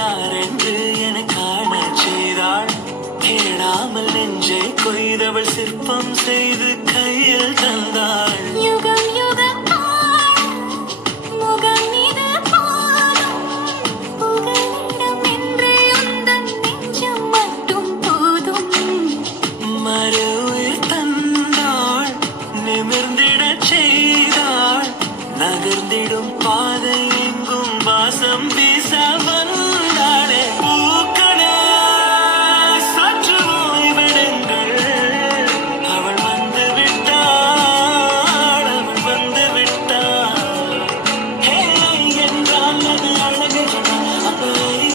யாரென்று என காண செய்தாள். கேளாமல் நெஞ்சை கொய்தவள் சிற்பம் செய்து கையில் தந்தாள். யுக